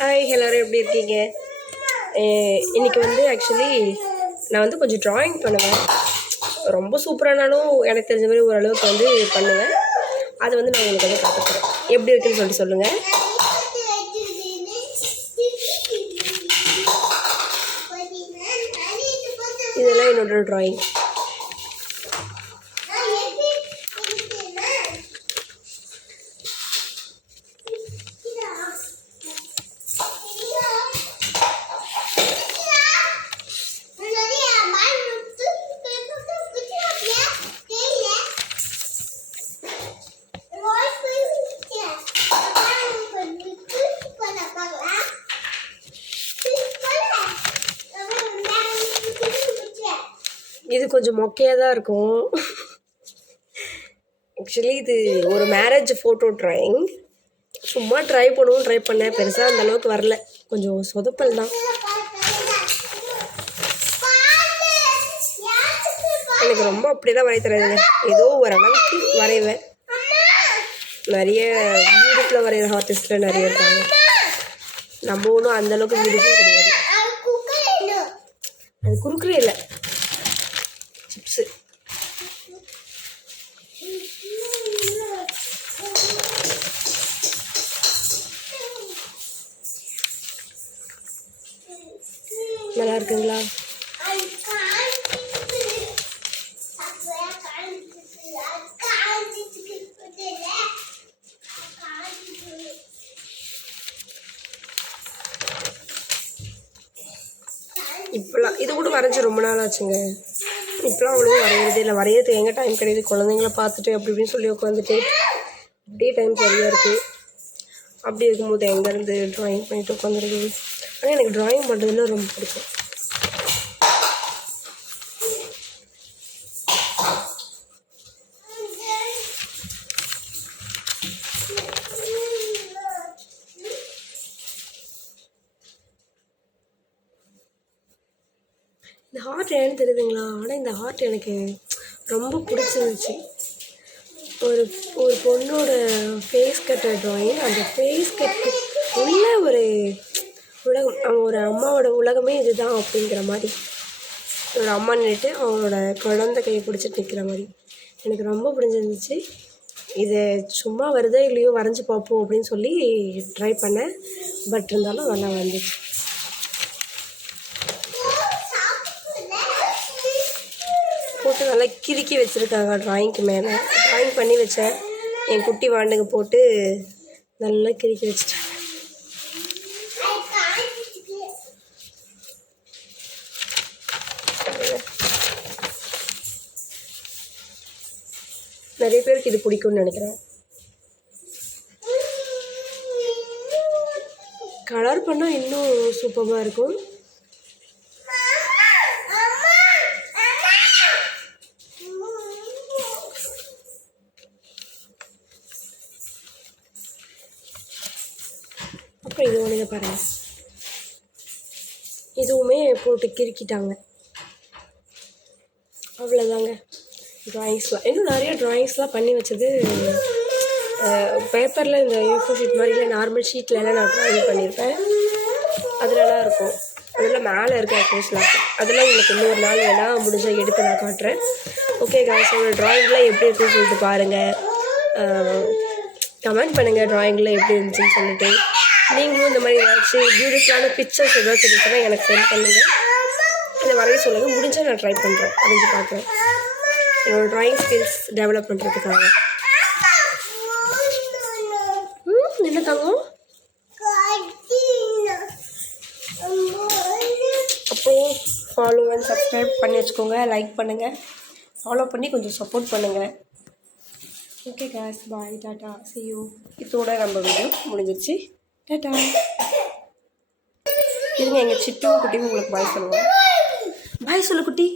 Hi எல்லோரும் எப்படி இருக்கீங்க? இன்றைக்கி வந்து ஆக்சுவலி நான் வந்து கொஞ்சம் ட்ராயிங் பண்ணுவேன். ரொம்ப சூப்பரானாலும் எனக்கு தெரிஞ்ச மாதிரி ஓரளவுக்கு வந்து பண்ணுவேன். அதை வந்து நான் உங்களுக்கு வந்து காட்டுறேன். எப்படி இருக்குன்னு சொல்லிட்டு சொல்லுங்கள். இதெல்லாம் என்னோடய ட்ராயிங். இது கொஞ்சம் மொக்கையாக தான் இருக்கும். ஆக்சுவலி இது ஒரு மேரேஜ் ஃபோட்டோ ட்ராயிங். சும்மா ட்ரை பண்ணேன். பெருசாக அந்த அளவுக்கு வரல, கொஞ்சம் சொதப்பல் தான். எனக்கு ரொம்ப அப்படி தான் வரைய தராதுங்க. ஏதோ ஓரளவுக்கு வரைவேன். நிறைய பியூட்டிஃபுல்லாக வரைகிற ஆர்டிஸ்டில் நிறைய இருக்காங்க. நம்ம ஒன்றும் அந்தளவுக்கு பியூட்டிஃபுல் கிடையாது. அது குறுக்குறே இல்லை, சிப்ஸு. நல்லா இருக்குங்களா? இப்போலாம் இது கூட வரைஞ்சி ரொம்ப நாள் ஆச்சுங்க. இப்போலாம் அவ்வளோ வரைகிறதே இல்லை. வரையிறது எங்கே டைம் கிடையாது. குழந்தைங்கள பார்த்துட்டு அப்படி இப்படின்னு சொல்லி உட்காந்துட்டு அப்படியே டைம் சரியாக இருக்குது. அப்படி இருக்கும்போது எங்கேருந்து ட்ராயிங் பண்ணிட்டு உட்காந்துருக்குது. ஆனால் எனக்கு ட்ராயிங் பண்ணுறதுல ரொம்ப பிடிக்கும். இந்த ஹார்ட் ஏன்னு தெரியுதுங்களா? ஆனால் இந்த ஹார்ட் எனக்கு ரொம்ப பிடிச்சிருந்துச்சு. ஒரு ஒரு பொண்ணோட ஃபேஸ் கட்ட ட்ராயிங். அந்த ஃபேஸ் கட்டு உள்ள ஒரு உலகம், ஒரு அம்மாவோட உலகமே இதுதான் அப்படிங்கிற மாதிரி. ஒரு அம்மா நின்றுட்டு அவங்களோட குழந்தை கையை பிடிச்சிட்டு நிற்கிற மாதிரி எனக்கு ரொம்ப பிடிச்சிருந்துச்சு. இதை சும்மா வருதோ இல்லையோ வரைஞ்சி பார்ப்போம் அப்படின்னு சொல்லி ட்ரை பண்ணேன். பட் இருந்தாலும் நல்லா வந்துச்சு. போட்டு நல்லா கிறுக்கி வச்சுருக்காங்க ட்ராயிங்க்கு மேலே. ட்ராயிங் பண்ணி வச்சேன். என் குட்டி வாண்டுங்க போட்டு நல்லா கிறுக்கி வச்சுட்டாங்க. நிறைய பேருக்கு இது பிடிக்கும்னு நினைக்கிறேன். கலர் பண்ணால் இன்னும் சூப்பராக இருக்கும். அப்புறம் இது ஒன்று பாருங்கள், இதுவுமே போட்டு கிறுக்கிட்டாங்க. அவ்வளோதாங்க ட்ராயிங்ஸ்லாம். இன்னும் நிறைய ட்ராயிங்ஸ்லாம் பண்ணி வச்சது பேப்பரில் இந்த A4 ஷீட் மாதிரிலாம் நார்மல் ஷீட்லலாம் நான் ட்ராயிங் பண்ணியிருப்பேன். அதெல்லாம் இருக்கும். அதெல்லாம் மேலே இருக்க அக்கௌண்ட்ஸ்லாம் அதெல்லாம் உங்களுக்கு இன்னொரு நாள் வேணால் முடிஞ்சால் எடுத்து நான் காட்டுறேன். ஓகே காய்ஸ், உங்களோட ட்ராயிங்லாம் எப்படி இருக்குன்னு சொல்லிட்டு பாருங்கள். கமெண்ட் பண்ணுங்கள் ட்ராயிங்கில் எப்படி இருந்துச்சுன்னு சொல்லிட்டு. நீங்களும் இந்த மாதிரி ஏதாச்சும் பியூட்டிஃபுல்லான பிக்சர்ஸ் ஏதாச்சும் இருந்துச்சுன்னா எனக்கு சென்ட் பண்ணுங்கள். இதை வரைய சொல்லுங்கள். முடிஞ்சால் நான் ட்ரை பண்ணுறேன், வரைஞ்சி பார்க்குறேன். என்னோடய ட்ராயிங் ஸ்கில்ஸ் டெவலப் பண்ணுறதுக்காக. என்ன தங்கம்? அப்போது ஃபாலோ அண்ட் சப்ஸ்கிரைப் பண்ணி வச்சுக்கோங்க. லைக் பண்ணுங்கள், ஃபாலோ பண்ணி கொஞ்சம் சப்போர்ட் பண்ணுங்கள். Okay guys, bye, tata, see you. இதோட நம்ம வீடியோ முடிஞ்சிருச்சு. டாட்டா. இருங்க, எங்கள் சிட்டும் குட்டியும் உங்களுக்கு பாய் சொல்லுவாங்க. பாய் சொல்லு குட்டி.